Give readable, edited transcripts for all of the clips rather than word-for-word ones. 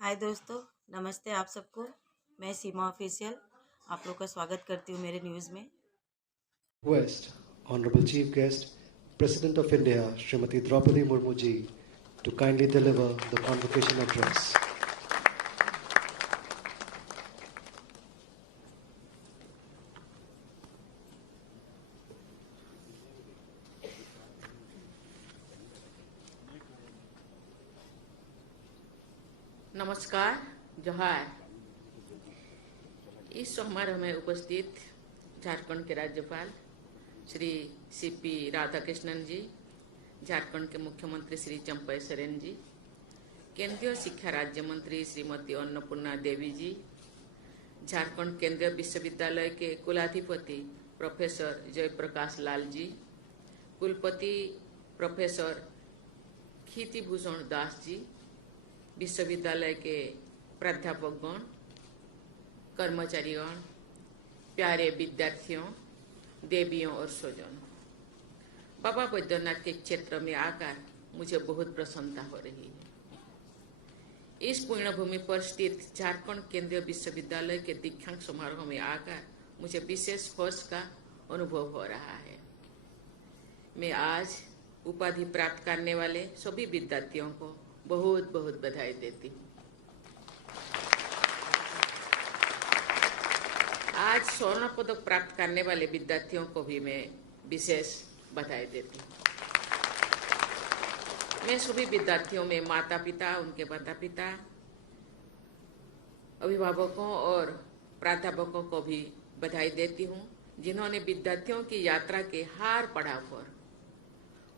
हाय दोस्तों, नमस्ते आप सबको। मैं सीमा ऑफिशियल आप लोग का स्वागत करती हूँ मेरे न्यूज़ में। Request Honorable Chief Guest, President of India, Srimati Draupadi Murmu ji, to kindly deliver the convocation address. नमस्कार, जोहार। इस समारोह में उपस्थित झारखंड के राज्यपाल श्री सीपी राधाकृष्णन जी, झारखंड के मुख्यमंत्री श्री चंपई सोरेन जी, केंद्रीय शिक्षा राज्य मंत्री श्रीमती अन्नपूर्णा देवी जी, झारखंड केंद्रीय विश्वविद्यालय के कुलाधिपति प्रोफेसर जयप्रकाश लाल जी, कुलपति प्रोफेसर खीतिभूषण दास जी, विश्वविद्यालय के प्राध्यापकगण, कर्मचारीगण, प्यारे विद्यार्थियों, देवियों और स्वजनों, बाबा बैद्यनाथ के क्षेत्र में आकर मुझे बहुत प्रसन्नता हो रही है। इस पुण्य भूमि पर स्थित झारखंड केंद्रीय विश्वविद्यालय के दीक्षांत समारोह में आकर मुझे विशेष हर्ष का अनुभव हो रहा है। मैं आज उपाधि प्राप्त करने वाले सभी विद्यार्थियों को बहुत बहुत बधाई देती हूँ। आज स्वर्ण पदक प्राप्त करने वाले विद्यार्थियों को भी मैं विशेष बधाई देती हूँ। मैं सभी विद्यार्थियों में माता पिता, उनके माता पिता, अभिभावकों और प्राध्यापकों को भी बधाई देती हूँ, जिन्होंने विद्यार्थियों की यात्रा के हर पड़ाव पर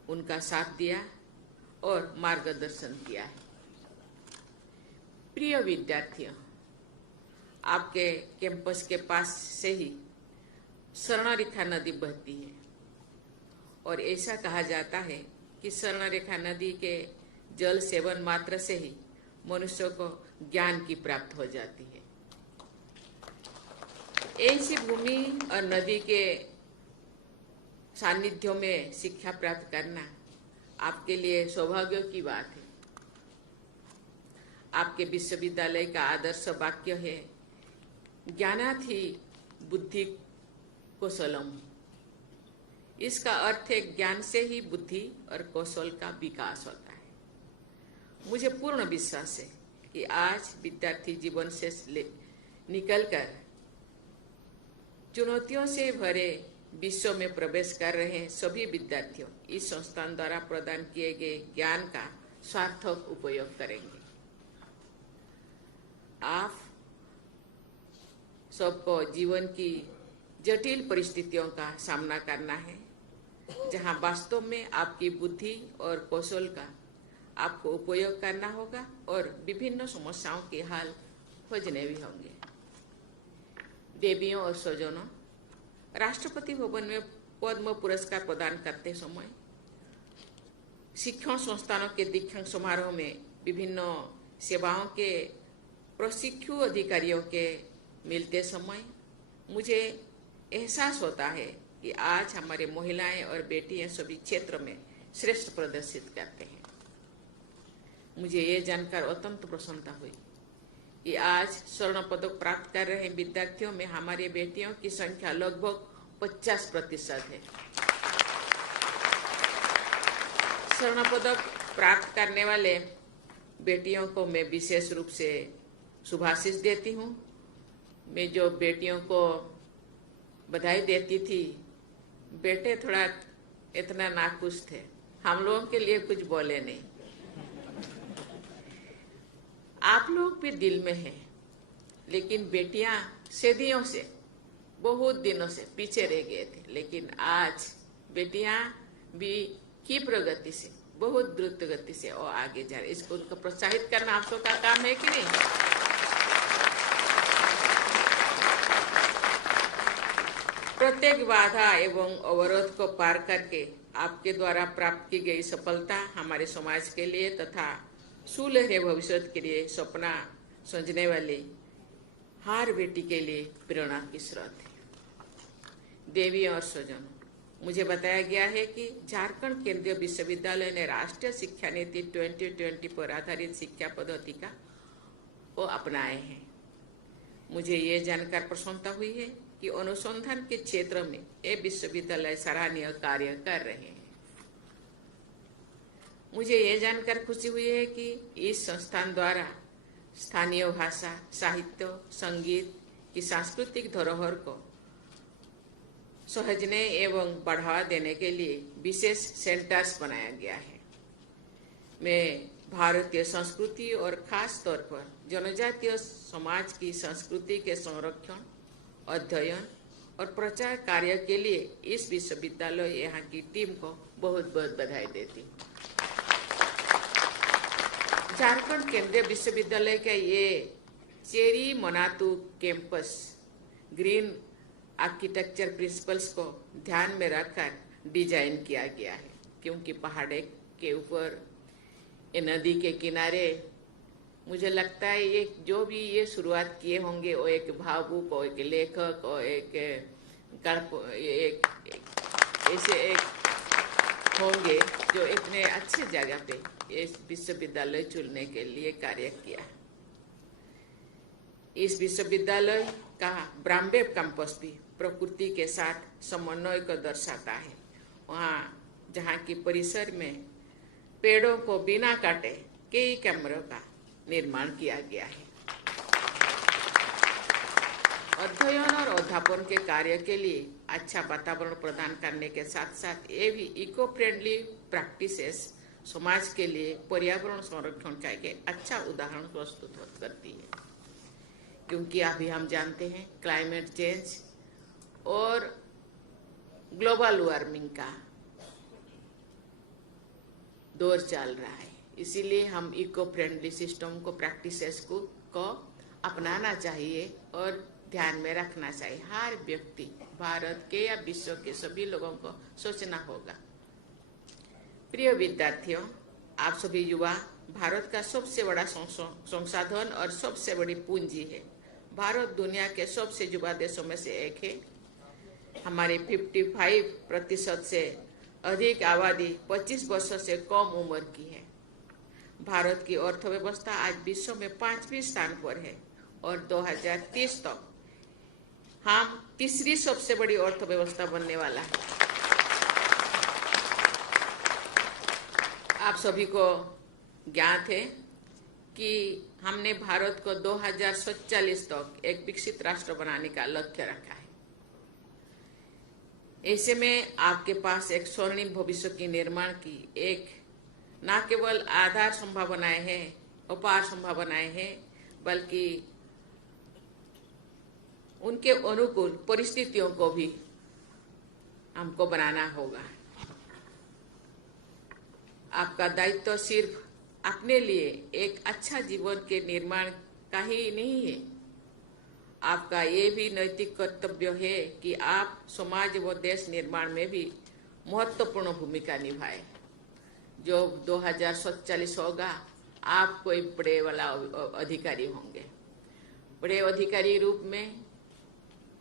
उनका साथ दिया और मार्गदर्शन किया है। प्रिय विद्यार्थियों, आपके कैंपस के पास से ही स्वर्णरेखा नदी बहती है और ऐसा कहा जाता है कि स्वर्णरेखा नदी के जल सेवन मात्र से ही मनुष्य को ज्ञान की प्राप्त हो जाती है। ऐसी भूमि और नदी के सानिध्य में शिक्षा प्राप्त करना आपके लिए सौभाग्य की बात है। आपके विश्वविद्यालय का आदर्श वाक्य है, ज्ञानात् ही बुद्धि कौशलम। इसका अर्थ है ज्ञान से ही बुद्धि और कौशल का विकास होता है। मुझे पूर्ण विश्वास है कि आज विद्यार्थी जीवन से निकलकर चुनौतियों से भरे विश्व में प्रवेश कर रहे सभी विद्यार्थियों इस संस्थान द्वारा प्रदान किए गए ज्ञान का सार्थक उपयोग करेंगे। आप सबको जीवन की जटिल परिस्थितियों का सामना करना है, जहां वास्तव में आपकी बुद्धि और कौशल का आपको उपयोग करना होगा और विभिन्न समस्याओं के हल खोजने भी होंगे। देवियों और स्वजनों, राष्ट्रपति भवन में पद्म पुरस्कार प्रदान करते समय शिक्षण संस्थानों के दीक्षांत समारोह में विभिन्न सेवाओं के प्रशिक्षु अधिकारियों के मिलते समय मुझे एहसास होता है कि आज हमारे महिलाएं और बेटियां सभी क्षेत्र में श्रेष्ठ प्रदर्शित करते हैं। मुझे ये जानकर अत्यंत प्रसन्नता हुई कि आज स्वर्ण पदक प्राप्त कर रहे विद्यार्थियों में हमारी बेटियों की संख्या लगभग 50% है। स्वर्ण पदक प्राप्त करने वाले बेटियों को मैं विशेष रूप से शुभाशीष देती हूँ। मैं जो बेटियों को बधाई देती थी, बेटे थोड़ा इतना नाखुश थे, हम लोगों के लिए कुछ बोले नहीं। आप लोग भी दिल में हैं, लेकिन बेटियां सदियों से, बहुत दिनों से पीछे रह गए थे, लेकिन आज बेटियां भी की प्रगति से, बहुत द्रुत गति से और आगे जा रही। इसको उनको प्रोत्साहित करना आप सबका काम है कि नहीं? प्रत्येक बाधा एवं अवरोध को पार करके आपके द्वारा प्राप्त की गई सफलता हमारे समाज के लिए तथा सुनहरे भविष्य के लिए सपना सजने वाली हर बेटी के लिए प्रेरणा की स्रोत है। देवी और स्वजन, मुझे बताया गया है कि झारखंड केंद्रीय विश्वविद्यालय ने राष्ट्रीय शिक्षा नीति 2020 पर आधारित शिक्षा पद्धति का को अपनाए हैं। मुझे ये जानकर प्रसन्नता हुई है कि अनुसंधान के क्षेत्र में ये विश्वविद्यालय सराहनीय कार्य कर रहे हैं। मुझे ये जानकर खुशी हुई है कि इस संस्थान द्वारा स्थानीय भाषा, साहित्य, संगीत की सांस्कृतिक धरोहर को सहेजने एवं बढ़ावा देने के लिए विशेष सेंटर्स बनाया गया है। मैं भारतीय संस्कृति और खास तौर पर जनजातीय समाज की संस्कृति के संरक्षण, अध्ययन और प्रचार कार्य के लिए इस विश्वविद्यालय यहाँ की टीम को बहुत बहुत बधाई देती हूँ। झारखंड केंद्रीय विश्वविद्यालय का ये cherry Manatu campus green architecture principles को ध्यान में रखकर डिजाइन किया गया है, क्योंकि पहाड़ के ऊपर ये नदी के किनारे मुझे लगता है ये जो भी ये शुरुआत किए होंगे वो एक भावुक और एक लेखक और एक ऐसे एक होंगे जो इतने अच्छे जगह पे इस विश्वविद्यालय चुनने के लिए कार्य किया। इस विश्वविद्यालय का ब्राह्मणेब कैंपस भी प्रकृति के साथ समन्वय को दर्शाता है। वहाँ जहाँ की परिसर में पेड़ों को बिना काटे कई कमरों का निर्माण किया गया है। अध्ययन और अध्यापन के कार्य के लिए अच्छा वातावरण प्रदान करने के साथ साथ ये भी इको फ्रेंडली प्रैक्टिसेस समाज के लिए पर्यावरण संरक्षण का एक अच्छा उदाहरण प्रस्तुत करती है, क्योंकि अभी हम जानते हैं क्लाइमेट चेंज और ग्लोबल वार्मिंग का दौर चल रहा है। इसीलिए हम इको फ्रेंडली सिस्टम को प्रैक्टिसेस को अपनाना चाहिए और ध्यान में रखना चाहिए। हर व्यक्ति, भारत के या विश्व के सभी लोगों को सोचना होगा। प्रिय विद्यार्थियों, आप सभी युवा भारत का सबसे बड़ा संसाधन और सबसे बड़ी पूंजी है। भारत दुनिया के सबसे युवा देशों में से एक है। हमारी 55% से अधिक आबादी 25 वर्षों से कम उम्र की है। भारत की अर्थव्यवस्था आज विश्व में 5वें स्थान पर है और 2030 तक हम तीसरी सबसे बड़ी अर्थव्यवस्था बनने वाला है। आप सभी को ज्ञात है कि हमने भारत को 2047 तक एक विकसित राष्ट्र बनाने का लक्ष्य रखा है। ऐसे में आपके पास एक स्वर्णिम भविष्य की निर्माण की एक न केवल आधार संभावनाएं हैं, अपार संभावनाएं हैं, बल्कि उनके अनुकूल परिस्थितियों को भी हमको बनाना होगा। आपका दायित्व सिर्फ अपने लिए एक अच्छा जीवन के निर्माण का ही नहीं है, आपका ये भी नैतिक कर्तव्य है कि आप समाज व देश निर्माण में भी महत्वपूर्ण भूमिका निभाएं। जो 2047 होगा, आप कोई बड़े वाला अधिकारी होंगे। बड़े अधिकारी रूप में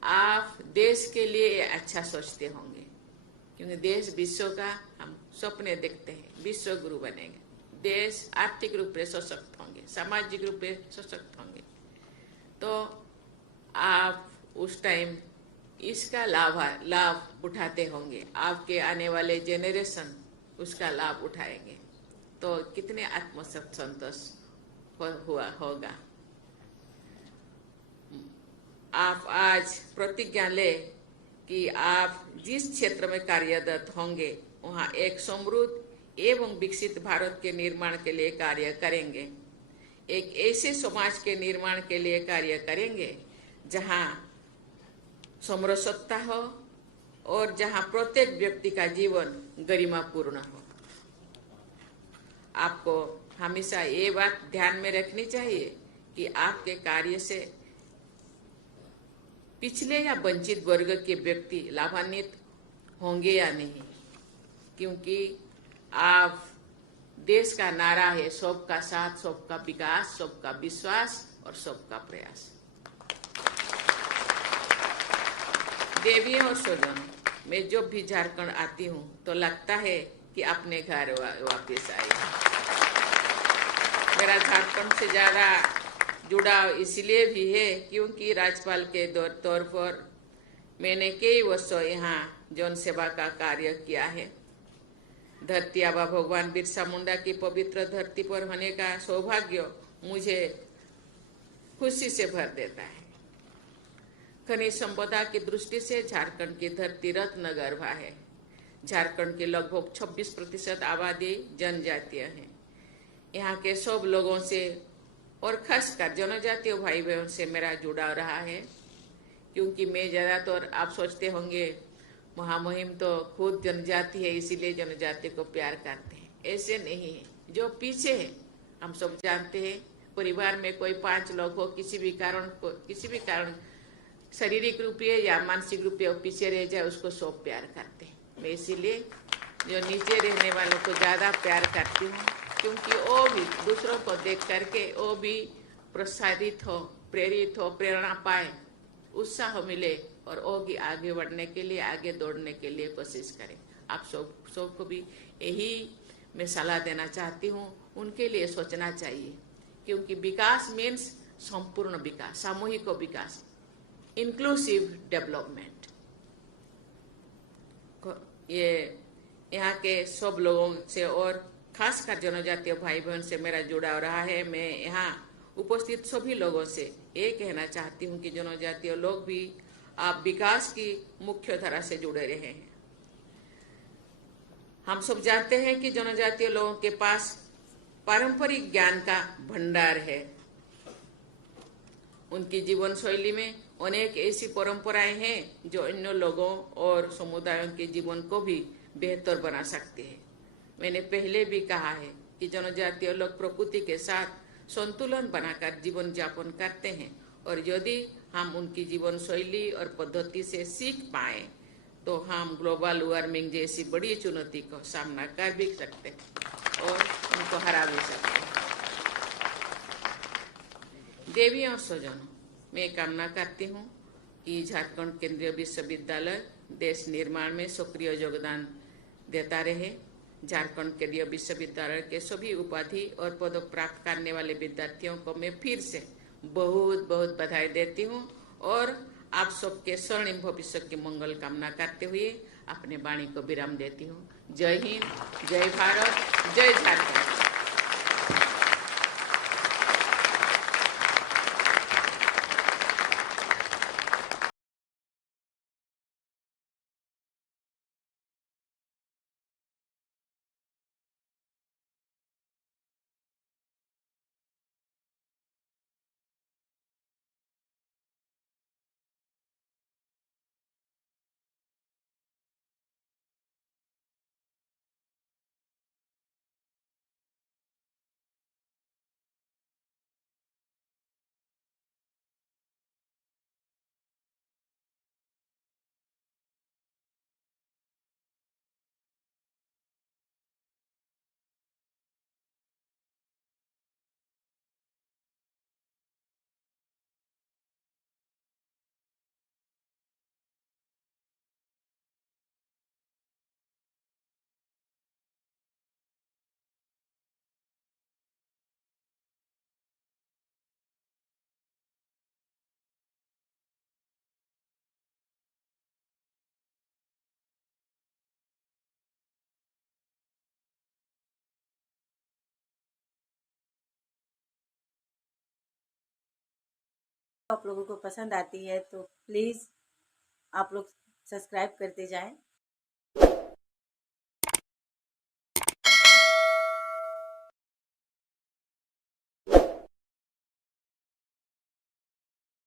आप देश के लिए अच्छा सोचते होंगे, क्योंकि देश विश्व का हम सपने देखते हैं, विश्व गुरु बनेंगे। देश आर्थिक रूप से सशक्त होंगे, सामाजिक रूप से सशक्त होंगे, तो आप उस टाइम इसका लाभ उठाते होंगे। आपके आने वाले जेनरेशन उसका लाभ उठाएंगे, तो कितने आत्मसंतोष हुआ होगा। आप आज प्रतिज्ञा ले कि आप जिस क्षेत्र में कार्यरत होंगे वहाँ एक समृद्ध एवं विकसित भारत के निर्माण के लिए कार्य करेंगे। एक ऐसे समाज के निर्माण के लिए कार्य करेंगे जहाँ समरसता हो और जहाँ प्रत्येक व्यक्ति का जीवन गरिमापूर्ण हो। आपको हमेशा ये बात ध्यान में रखनी चाहिए कि आपके कार्य से पिछले या वंचित वर्ग के व्यक्ति लाभान्वित होंगे या नहीं, क्योंकि आप देश का नारा है सबका साथ, सबका विकास, सबका विश्वास और सबका प्रयास। देवियों और स्वजन, मैं जब भी झारखंड आती हूँ तो लगता है कि अपने घर वापस आई। मेरा झारखंड से ज़्यादा जुड़ाव इसलिए भी है क्योंकि राज्यपाल के तौर पर मैंने कई वर्षों यहाँ जन सेवा का कार्य किया है। धरती आबा भगवान बिरसा मुंडा की पवित्र धरती पर होने का सौभाग्य मुझे खुशी से भर देता है। खनिज संपदा की दृष्टि से झारखंड की धरती रत्न गर्भा है। झारखंड की लगभग 26% आबादी जनजातीय है। यहाँ के सब लोगों से और खासकर जनजातीय भाई बहन से मेरा जुड़ाव रहा है, क्योंकि मैं ज़्यादातर आप सोचते होंगे महामहिम तो खुद जनजाति है इसीलिए जनजाति को प्यार करते हैं। ऐसे नहीं है, जो पीछे है हम सब जानते हैं। परिवार में कोई 5 लोग हो, किसी भी कारण शारीरिक रूप से या मानसिक रूप से पीछे रह जाए, उसको सब प्यार करते हैं। मैं इसीलिए जो नीचे रहने वालों को ज़्यादा प्यार करती हूँ, क्योंकि वो भी दूसरों को देख करके वो भी प्रोत्साहित हो, प्रेरित हो, प्रेरणा पाए, उत्साह मिले और वो भी आगे बढ़ने के लिए, आगे दौड़ने के लिए कोशिश करें। आप सबको भी यही मैं सलाह देना चाहती हूँ, उनके लिए सोचना चाहिए, क्योंकि विकास मीन्स संपूर्ण विकास, सामूहिक विकास, इंक्लूसिव डेवलपमेंट। ये यहाँ के सब लोगों से और खासकर जनजातीय भाई बहन से मेरा जुड़ाव रहा है। मैं यहाँ उपस्थित सभी लोगों से ये कहना चाहती हूँ कि जनजातीय लोग भी आप विकास की मुख्य धारा से जुड़े रहे हैं। हम सब जानते हैं कि जनजातीय लोगों के पास पारंपरिक ज्ञान का भंडार है। उनकी जीवन शैली में अनेक ऐसी परंपराएं हैं जो अन्य लोगों और समुदायों के जीवन को भी बेहतर बना सकते हैं। मैंने पहले भी कहा है कि जनजातीय लोग प्रकृति के साथ संतुलन बनाकर जीवन यापन करते हैं, और यदि हम उनकी जीवन शैली और पद्धति से सीख पाए तो हम ग्लोबल वार्मिंग जैसी बड़ी चुनौती को सामना कर भी सकते हैं और उनको हरा भी सकते हैं। देवी और स्वजनों, मैं कामना करती हूँ कि झारखंड केंद्रीय विश्वविद्यालय देश निर्माण में सक्रिय योगदान देता रहे। झारखंड केंद्रीय विश्वविद्यालय के सभी उपाधि और पद प्राप्त करने वाले विद्यार्थियों को मैं फिर से बहुत बहुत बधाई देती हूँ और आप सबके स्वर्णिम भविष्य की मंगल कामना करते हुए अपने वाणी को विराम देती हूँ। जय हिंद, जय भारत, जय झारखंड। आप लोगों को पसंद आती है तो प्लीज़ आप लोग सब्सक्राइब करते जाएं